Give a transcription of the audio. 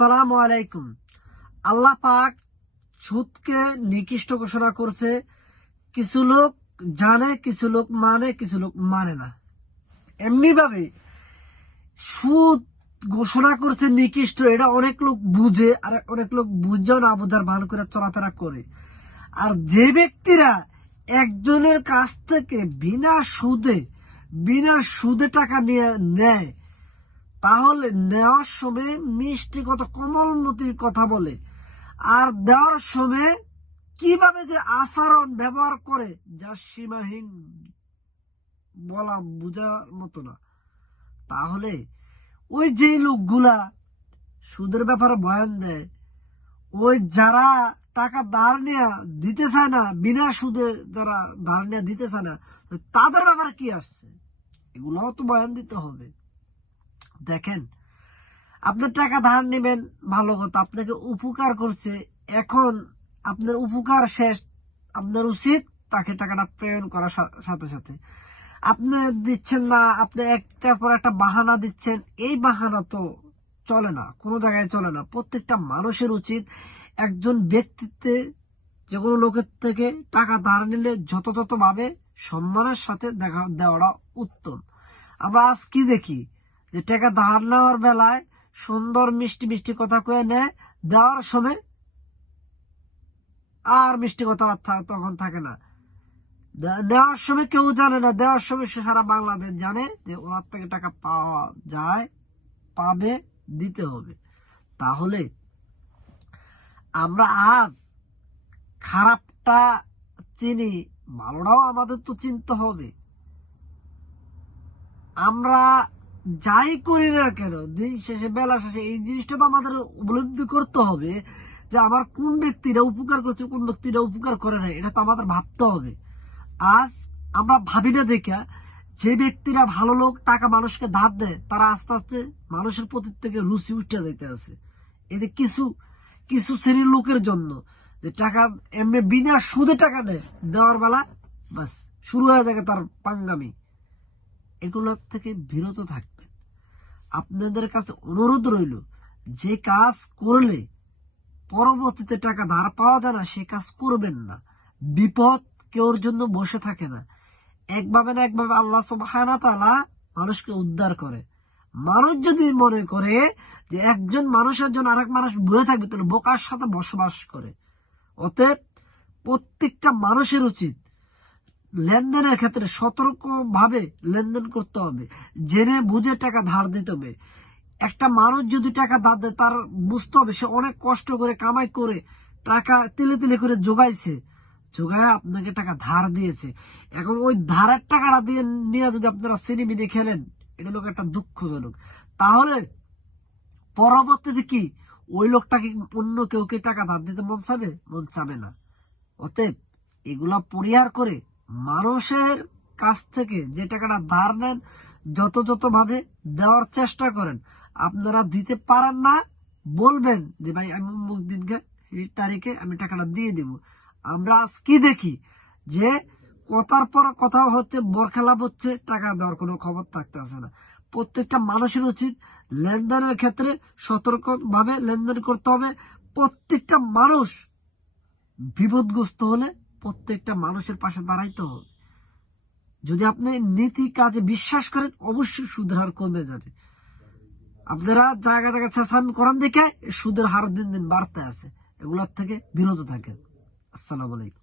আসসালামু আলাইকুম। আল্লাহ পাক সুদকে নিকৃষ্ট ঘোষণা করছে, কিছু লোক জানে, কিছু লোক মানে কিছু লোক মানে না। এমনি ভাবে সুদ ঘোষণা করছে নিকৃষ্ট, এটা অনেক লোক বুঝে আর অনেক লোক বুঝেও না বোঝার ভান করে চলাফেরা করে। আর যে ব্যক্তিরা একজনের কাছ থেকে বিনা সুদে বিনা সুদে টাকা নিয়ে নেয় তাহলে নেওয়ার সময় মিষ্টি কত কোমলমতির কথা বলে। আর দেওয়ার সময় কীভাবে যে আচরণ ব্যবহার করে, যা সীমাহীন বলা বোঝার মতো না। তাহলে ওই যে লোকগুলা সুদের ব্যাপারে বয়ান দেয়, ওই যারা টাকা ধার নেয়া দিতে চায় না, বিনা সুদে যারা ধার নেয়া দিতে চায় না, তাদের ব্যাপারে কি আসছে? এগুলোও তো বয়ান দিতে হবে। দেখেন, আপনার টাকা ধার নেবেন, ভালো কথা, আপনাকে উপকার করছে, এখন আপনার উপকার শেষ, আপনার উচিত তাকে টাকাটা প্রেরণ করার সাথে সাথে। আপনি দিচ্ছেন না, আপনি একটার পর একটা বাহানা দিচ্ছেন, এই বাহানা তো চলে না, কোনো জায়গায় চলে না। প্রত্যেকটা মানুষের উচিত একজন ব্যক্তিত্বে যে কোনো লোকের থেকে টাকা ধার নিলে যথাযথ ভাবে সম্মানের সাথে দেখা, দেওয়াটা উত্তম। আমরা আজ কি দেখি? যে টাকা ধার নেওয়ার বেলায় সুন্দর মিষ্টি মিষ্টি কথা কয়ে নেয় দেওয়ার সময় আর মিষ্টি কথা তখন থাকে না। দেওয়ার সময় কেউ জানে না। দেওয়ার সময় সে সারা বাংলাদেশ জানে যে ওনার থেকে টাকা পাওয়া যায়, পাবে, দিতে হবে। তাহলে আমরা আজ খারাপটা চিনি, ভালোটাও আমাদের তো চিনতে হবে। আমরা যাই করি না কেন, দিন শেষে, বেলা শেষে এই জিনিসটা তো আমাদের উপলব্ধি করতে হবে যে আমার কোন ব্যক্তিরা উপকার করছে, কোন ব্যক্তিরা উপকার করে না এটা তো আমাদের ভাবতে হবে। আজ আমরা ভাবি না দেখা, যে ব্যক্তিরা ভালো লোক, টাকা মানুষকে ধার দেয়, তারা আস্তে আস্তে মানুষের প্রতি থেকে রুচি উঠে যেতে আছে। এতে কিছু কিছু শ্রেণির লোকের জন্য, যে টাকা এমনি বিনা সুদে টাকা দেয় দেওয়ার বেলা বাস শুরু হয়ে যাবে তার পাঙ্গামি। এগুলোর থেকে বিরত থাকবেন আপনাদের কাছে অনুরোধ রইল, যে কাজ করলে পরবর্তীতে টাকা ধার পাওয়া যায় না, সে কাজ করবেন না। বিপদ কেউর জন্য বসে থাকে না। একভাবে না একভাবে আল্লাহ সুবহানা তাআলা মানুষকে উদ্ধার করে। মানুষ যদি মনে করে যে একজন মানুষের জন্য আরেক মানুষ বয়ে থাকবে, তাহলে বোকার সাথে বসবাস করে। অতএব প্রত্যেকটা মানুষের উচিত লেনদেনের ক্ষেত্রে সতর্ক ভাবে লেনদেন করতে হবে, জেনে বুঝে টাকা ধার দিতে হবে। একটা মানুষ যদি টাকা ধার দেয়, তার বুঝতে হবে সে অনেক কষ্ট করে, কামাই করে, টাকা তেলে তেলে করে জোগাইছে, জোগায় আপনাকে টাকা ধার দিয়েছে। এখন ওই ধারের টাকাটা দিয়ে নিয়ে যদি আপনারা সিনেমিনে খেলেন, এটা লোক একটা দুঃখজনক। তাহলে পরবর্তীতে কি ওই লোকটাকে অন্য কেউ কে টাকা ধার দিতে মন চাবে মন চাবে না। অতএব এগুলা পরিহার করে মানুষের কাছ থেকে যে টাকাটা ধার নেন, যত ভাবে দেওয়ার চেষ্টা করেন, আপনারা দিতে পারেন না, বলবেন যে, ভাই, আমি অমুক দিনকে, এই তারিখে আমি টাকাটা দিয়ে দেব। আমরা আজ কি দেখি? যে, কথার পর কথা হচ্ছে, বরখেলাপ হচ্ছে, টাকা দেওয়ার কোনো খবর থাকতে আসে না। প্রত্যেকটা মানুষের উচিত লেনদেনের ক্ষেত্রে সতর্ক ভাবে লেনদেন করতে হবে। প্রত্যেকটা মানুষ বিপদগ্রস্ত হলে প্রত্যেকটা মানুষের পাশে দাঁড়াইতে হবে যদি আপনি নীতি কাজে বিশ্বাস করেন, অবশ্যই সুদের হার কমে যাবে। আপনারা জায়গা জায়গা চেষ্টা করেন দেখে, সুদের হার দিন দিন বাড়তে আছে। এগুলোর থেকে বিরত থাকেন। আসসালামু আলাইকুম।